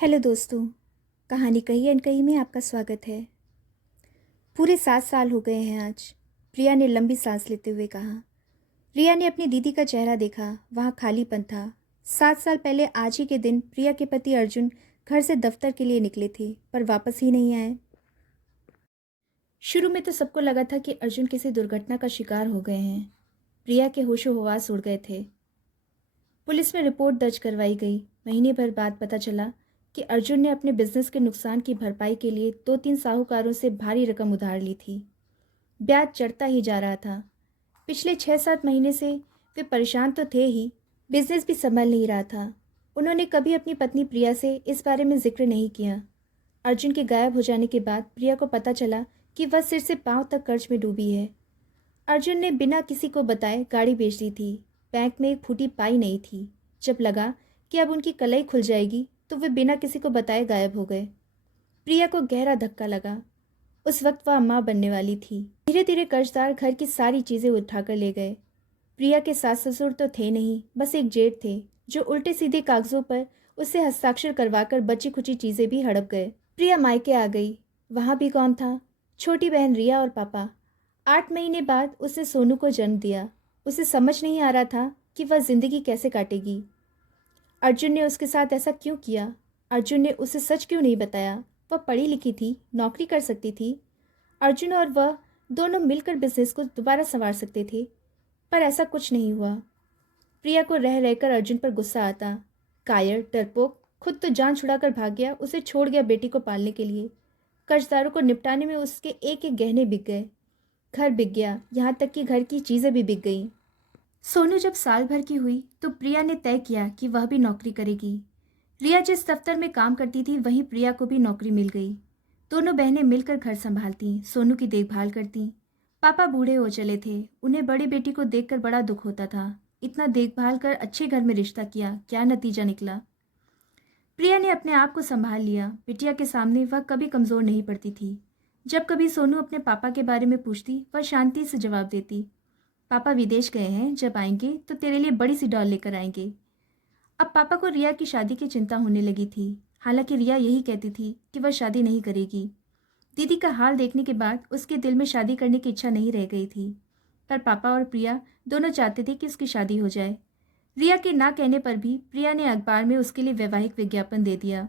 Hello दोस्तों। कहानी कही अनकही में आपका स्वागत है। पूरे 7 साल हो गए हैं आज। प्रिया ने लंबी सांस लेते हुए कहा। रिया ने अपनी दीदी का चेहरा देखा। वहाँ खालीपन था। 7 साल पहले आज ही के दिन प्रिया के पति अर्जुन घर से दफ्तर के लिए निकले थे, पर वापस ही नहीं आए। शुरू में तो सबको लगा था कि अर्जुन किसी दुर्घटना का शिकार हो गए हैं। प्रिया के होशो हवास उड़ गए थे। पुलिस में रिपोर्ट दर्ज करवाई गई। महीने भर बाद पता चला कि अर्जुन ने अपने बिजनेस के नुकसान की भरपाई के लिए 2-3 साहूकारों से भारी रकम उधार ली थी। ब्याज चढ़ता ही जा रहा था। पिछले 6-7 महीने से वे परेशान तो थे ही, बिजनेस भी संभल नहीं रहा था। उन्होंने कभी अपनी पत्नी प्रिया से इस बारे में जिक्र नहीं किया। अर्जुन के गायब हो जाने के बाद प्रिया को पता चला कि वह सिर से पांव तक कर्ज में डूबी है। अर्जुन ने बिना किसी को बताए गाड़ी बेच दी थी। बैंक में एक फूटी पाई नहीं थी। जब लगा कि अब उनकी कलाई खुल जाएगी तो वे बिना किसी को बताए गायब हो गए। प्रिया को गहरा धक्का लगा। उस वक्त वह माँ बनने वाली थी। धीरे धीरे कर्जदार घर की सारी चीज़ें उठाकर ले गए। प्रिया के सास ससुर तो थे नहीं, बस एक जेठ थे जो उल्टे सीधे कागजों पर उससे हस्ताक्षर करवाकर बची खुची चीज़ें भी हड़प गए। प्रिया मायके आ गई। वहाँ भी कौन था? छोटी बहन रिया और पापा। 8 महीने बाद उसने सोनू को जन्म दिया। उसे समझ नहीं आ रहा था कि वह जिंदगी कैसे काटेगी। अर्जुन ने उसके साथ ऐसा क्यों किया? अर्जुन ने उसे सच क्यों नहीं बताया? वह पढ़ी लिखी थी, नौकरी कर सकती थी। अर्जुन और वह दोनों मिलकर बिजनेस को दोबारा संवार सकते थे, पर ऐसा कुछ नहीं हुआ। प्रिया को रह रहकर अर्जुन पर गुस्सा आता। कायर, डरपोक, खुद तो जान छुड़ाकर भाग गया, उसे छोड़ गया बेटी को पालने के लिए। कर्जदारों को निपटाने में उसके एक एक गहने बिक गए। घर बिक गया, यहाँ तक कि घर की चीज़ें भी बिक गईं। सोनू जब साल भर की हुई तो प्रिया ने तय किया कि वह भी नौकरी करेगी। रिया जिस दफ्तर में काम करती थी वहीं प्रिया को भी नौकरी मिल गई। दोनों बहनें मिलकर घर संभालती, सोनू की देखभाल करती। पापा बूढ़े हो चले थे। उन्हें बड़ी बेटी को देखकर बड़ा दुख होता था। इतना देखभाल कर अच्छे घर में रिश्ता किया, क्या नतीजा निकला। प्रिया ने अपने आप को संभाल लिया। बिटिया के सामने वह कभी कमजोर नहीं पड़ती थी। जब कभी सोनू अपने पापा के बारे में पूछती, वह शांति से जवाब देती, पापा विदेश गए हैं, जब आएंगे तो तेरे लिए बड़ी सी डॉल लेकर आएंगे। अब पापा को रिया की शादी की चिंता होने लगी थी। हालांकि रिया यही कहती थी कि वह शादी नहीं करेगी। दीदी का हाल देखने के बाद उसके दिल में शादी करने की इच्छा नहीं रह गई थी। पर पापा और प्रिया दोनों चाहते थे कि उसकी शादी हो जाए। रिया के ना कहने पर भी प्रिया ने अखबार में उसके लिए वैवाहिक विज्ञापन दे दिया।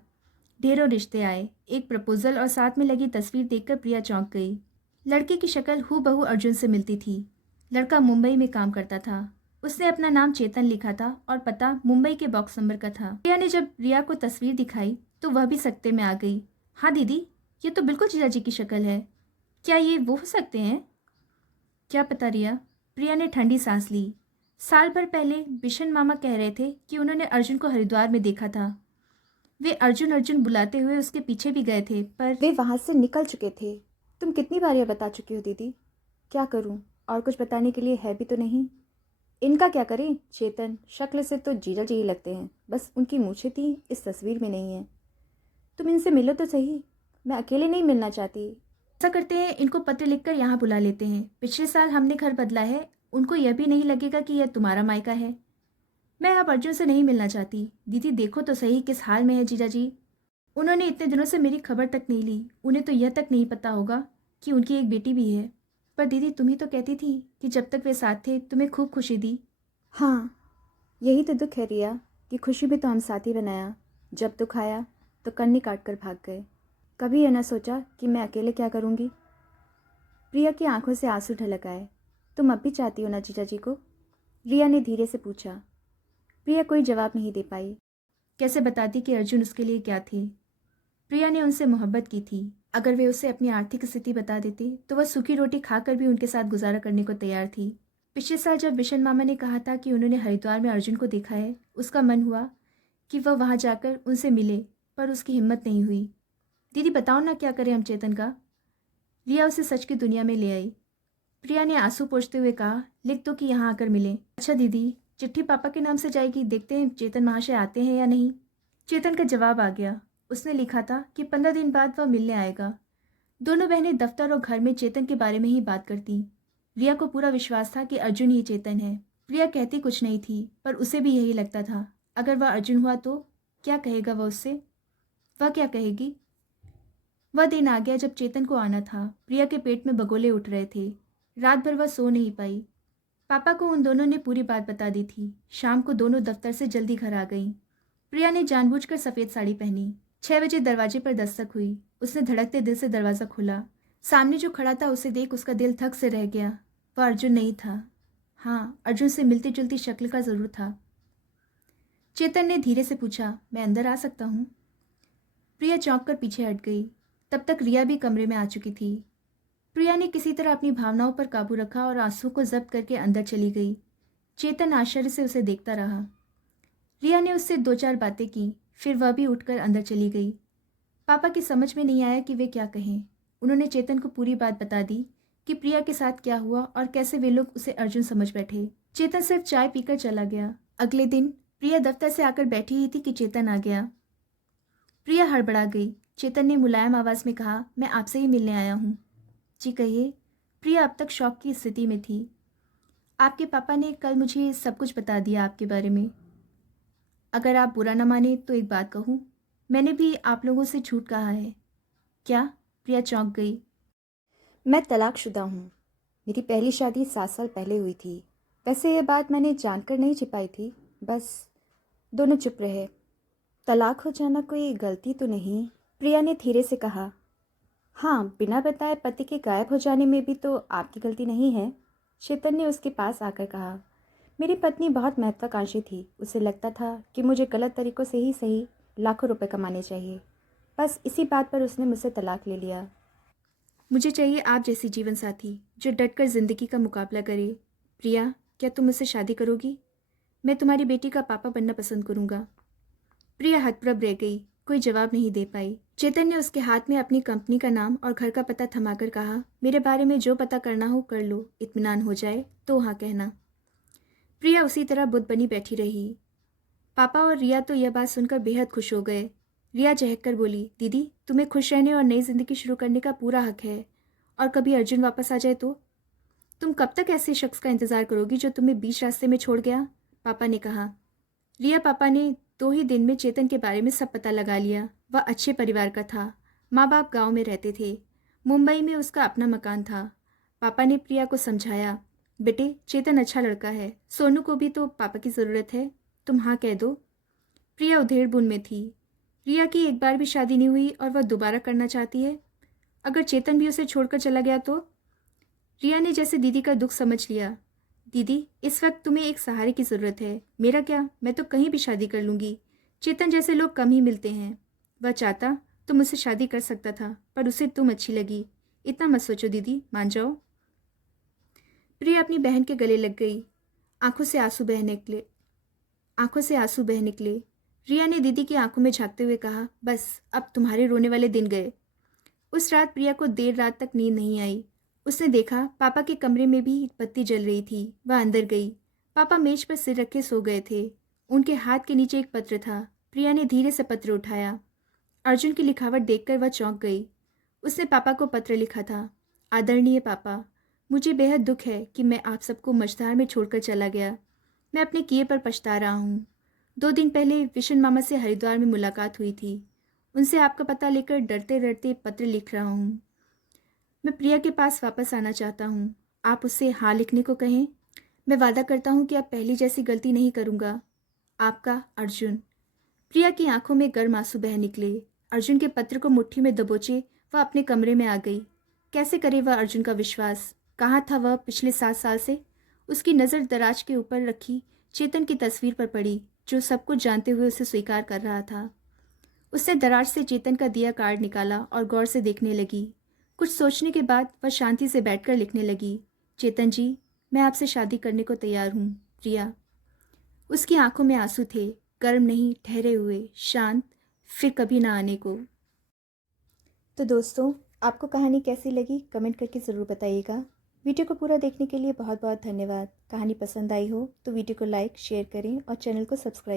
ढेरों रिश्ते आए। एक प्रपोजल और साथ में लगी तस्वीर देखकर प्रिया चौंक गई। लड़के की शक्ल हूबहू अर्जुन से मिलती थी। लड़का मुंबई में काम करता था। उसने अपना नाम चेतन लिखा था और पता मुंबई के बॉक्स नंबर का था। प्रिया ने जब रिया को तस्वीर दिखाई तो वह भी सकते में आ गई। हाँ दीदी, ये तो बिल्कुल जीजा जी की शक्ल है। क्या ये वो हो सकते हैं? क्या पता रिया। प्रिया ने ठंडी सांस ली। साल भर पहले बिशन मामा कह रहे थे कि उन्होंने अर्जुन को हरिद्वार में देखा था। वे अर्जुन अर्जुन बुलाते हुए उसके पीछे भी गए थे, पर वे वहां से निकल चुके थे। तुम कितनी बार यह बता चुकी हो दीदी। क्या करूं, और कुछ बताने के लिए है भी तो नहीं। इनका क्या करें? चेतन शक्ल से तो जीजा जी ही लगते हैं, बस उनकी मूछें थी इस तस्वीर में नहीं है। तुम इनसे मिलो तो सही। मैं अकेले नहीं मिलना चाहती। ऐसा करते हैं, इनको पत्र लिखकर यहाँ बुला लेते हैं। पिछले साल हमने घर बदला है, उनको यह भी नहीं लगेगा कि यह तुम्हारा मायका है। मैं अब अर्जुन से नहीं मिलना चाहती। दीदी देखो तो सही किस हाल में है जीजा जी। उन्होंने इतने दिनों से मेरी खबर तक नहीं ली। उन्हें तो यह तक नहीं पता होगा कि उनकी एक बेटी भी है। पर दीदी तुम ही तो कहती थी कि जब तक वे साथ थे तुम्हें खूब खुशी दी। हाँ, यही तो दुख है रिया, कि खुशी भी तो हम साथ ही बनाया। जब दुख आया तो कन्नी काट कर भाग गए। कभी यह न सोचा कि मैं अकेले क्या करूँगी। प्रिया की आंखों से आंसू ढलक आए। तुम अब भी चाहती हो ना जीजा जी को? रिया ने धीरे से पूछा। प्रिया कोई जवाब नहीं दे पाई। कैसे बताती कि अर्जुन उसके लिए क्या थे। प्रिया ने उनसे मोहब्बत की थी। अगर वे उसे अपनी आर्थिक स्थिति बता देते तो वह सूखी रोटी खाकर भी उनके साथ गुजारा करने को तैयार थी। पिछले साल जब बिशन मामा ने कहा था कि उन्होंने हरिद्वार में अर्जुन को देखा है, उसका मन हुआ कि वह वहां जाकर उनसे मिले, पर उसकी हिम्मत नहीं हुई। दीदी बताओ ना, क्या करें हम चेतन का? रिया उसे सच की दुनिया में ले आई। प्रिया ने आंसू पोंछते हुए कहा, लिख दो कि यहाँ आकर मिले। अच्छा दीदी, चिट्ठी पापा के नाम से जाएगी, देखते हैं चेतन महाशय आते हैं या नहीं। चेतन का जवाब आ गया। उसने लिखा था कि 15 दिन बाद वह मिलने आएगा। दोनों बहनें दफ्तर और घर में चेतन के बारे में ही बात करती। रिया को पूरा विश्वास था कि अर्जुन ही चेतन है। प्रिया कहती कुछ नहीं थी, पर उसे भी यही लगता था। अगर वह अर्जुन हुआ तो क्या कहेगा वह उससे? वह क्या कहेगी? वह दिन आ गया जब चेतन को आना था। प्रिया के पेट में बगोले उठ रहे थे। रात भर वह सो नहीं पाई। पापा को उन दोनों ने पूरी बात बता दी थी। शाम को दोनों दफ्तर से जल्दी घर आ गईं। प्रिया ने जानबूझकर सफ़ेद साड़ी पहनी। 6 बजे दरवाजे पर दस्तक हुई। उसने धड़कते दिल से दरवाज़ा खोला। सामने जो खड़ा था उसे देख उसका दिल थक से रह गया। वह अर्जुन नहीं था। हाँ, अर्जुन से मिलती जुलती शक्ल का ज़रूर था। चेतन ने धीरे से पूछा, मैं अंदर आ सकता हूँ? प्रिया चौंक कर पीछे हट गई। तब तक रिया भी कमरे में आ चुकी थी। प्रिया ने किसी तरह अपनी भावनाओं पर काबू रखा और आंसू को जब्त करके अंदर चली गई। चेतन आश्चर्य से उसे देखता रहा। रिया ने उससे 2-4 बातें की, फिर वह भी उठकर अंदर चली गई। पापा की समझ में नहीं आया कि वे क्या कहें। उन्होंने चेतन को पूरी बात बता दी कि प्रिया के साथ क्या हुआ और कैसे वे लोग उसे अर्जुन समझ बैठे। चेतन सिर्फ चाय पीकर चला गया। अगले दिन प्रिया दफ्तर से आकर बैठी ही थी कि चेतन आ गया। प्रिया हड़बड़ा गई। चेतन ने मुलायम आवाज में कहा, मैं आपसे ही मिलने आया हूँ। जी कहिए। प्रिया अब तक शौक की स्थिति में थी। आपके पापा ने कल मुझे सब कुछ बता दिया आपके बारे में। अगर आप बुरा न माने तो एक बात कहूँ, मैंने भी आप लोगों से झूठ कहा है। क्या? प्रिया चौंक गई। मैं तलाकशुदा हूँ। मेरी पहली शादी 7 साल पहले हुई थी। वैसे ये बात मैंने जानकर नहीं छिपाई थी, बस दोनों चुप रहे। तलाक हो जाना कोई गलती तो नहीं? प्रिया ने धीरे से कहा। हाँ, बिना बताए पति के गायब हो जाने में भी तो आपकी गलती नहीं है। चेतन ने उसके पास आकर कहा। मेरी पत्नी बहुत महत्वाकांक्षी थी। उसे लगता था कि मुझे गलत तरीक़ों से ही सही लाखों रुपए कमाने चाहिए। बस इसी बात पर उसने मुझसे तलाक ले लिया। मुझे चाहिए आप जैसी जीवन साथी जो डटकर जिंदगी का मुकाबला करे। प्रिया, क्या तुम मुझसे शादी करोगी? मैं तुम्हारी बेटी का पापा बनना पसंद करूंगा। प्रिया हतप्रभ रह गई, कोई जवाब नहीं दे पाई। चेतन ने उसके हाथ में अपनी कंपनी का नाम और घर का पता थमाकर कहा, मेरे बारे में जो पता करना हो कर लो, इत्मीनान हो जाए तो हाँ कहना। प्रिया उसी तरह बुद्ध बनी बैठी रही। पापा और रिया तो यह बात सुनकर बेहद खुश हो गए। रिया चहक कर बोली, दीदी तुम्हें खुश रहने और नई जिंदगी शुरू करने का पूरा हक है। और कभी अर्जुन वापस आ जाए तो? तुम कब तक ऐसे शख्स का इंतजार करोगी जो तुम्हें बीच रास्ते में छोड़ गया? पापा ने कहा। रिया पापा ने 2 ही दिन में चेतन के बारे में सब पता लगा लिया। वह अच्छे परिवार का था। माँ बाप गांव में रहते थे। मुंबई में उसका अपना मकान था। पापा ने प्रिया को समझाया, बेटे चेतन अच्छा लड़का है, सोनू को भी तो पापा की ज़रूरत है, तुम हाँ कह दो। प्रिया उधेड़बुन में थी। रिया की एक बार भी शादी नहीं हुई और वह दोबारा करना चाहती है। अगर चेतन भी उसे छोड़कर चला गया तो? रिया ने जैसे दीदी का दुख समझ लिया। दीदी इस वक्त तुम्हें एक सहारे की ज़रूरत है। मेरा क्या, मैं तो कहीं भी शादी कर लूँगी। चेतन जैसे लोग कम ही मिलते हैं। वह चाहता तो मुझसे शादी कर सकता था, पर उसे तुम अच्छी लगी। इतना मत सोचो दीदी, मान जाओ। प्रिया अपनी बहन के गले लग गई। आंखों से आंसू बह निकले। रिया ने दीदी की आंखों में झांकते हुए कहा, बस अब तुम्हारे रोने वाले दिन गए। उस रात प्रिया को देर रात तक नींद नहीं आई। उसने देखा पापा के कमरे में भी बत्ती जल रही थी। वह अंदर गई। पापा मेज पर सिर रखे सो गए थे। उनके हाथ के नीचे एक पत्र था। प्रिया ने धीरे से पत्र उठाया। अर्जुन की लिखावट देखकर वह चौंक गई। उसने पापा को पत्र लिखा था, आदरणीय पापा, मुझे बेहद दुख है कि मैं आप सबको मझधार में छोड़कर चला गया। मैं अपने किए पर पछता रहा हूँ। 2 दिन पहले विशन मामा से हरिद्वार में मुलाकात हुई थी। उनसे आपका पता लेकर डरते डरते पत्र लिख रहा हूँ। मैं प्रिया के पास वापस आना चाहता हूँ। आप उससे हाँ लिखने को कहें। मैं वादा करता हूँ कि अब पहली जैसी गलती नहीं करूँगा। आपका अर्जुन। प्रिया की आंखों में गर्म आंसू बह निकले। अर्जुन के पत्र को मुट्ठी में दबोचे वह अपने कमरे में आ गई। कैसे करे वह अर्जुन का विश्वास? कहाँ था वह पिछले 7 साल से? उसकी नज़र दराज के ऊपर रखी चेतन की तस्वीर पर पड़ी, जो सब कुछ जानते हुए उसे स्वीकार कर रहा था। उसने दराज से चेतन का दिया कार्ड निकाला और गौर से देखने लगी। कुछ सोचने के बाद वह शांति से बैठकर लिखने लगी, चेतन जी, मैं आपसे शादी करने को तैयार हूँ। प्रिया। उसकी आंखों में आंसू थे, गर्म नहीं, ठहरे हुए, शांत, फिर कभी ना आने को। तो दोस्तों, आपको कहानी कैसी लगी कमेंट करके ज़रूर बताइएगा। वीडियो को पूरा देखने के लिए बहुत बहुत धन्यवाद। कहानी पसंद आई हो तो वीडियो को लाइक शेयर करें और चैनल को सब्सक्राइब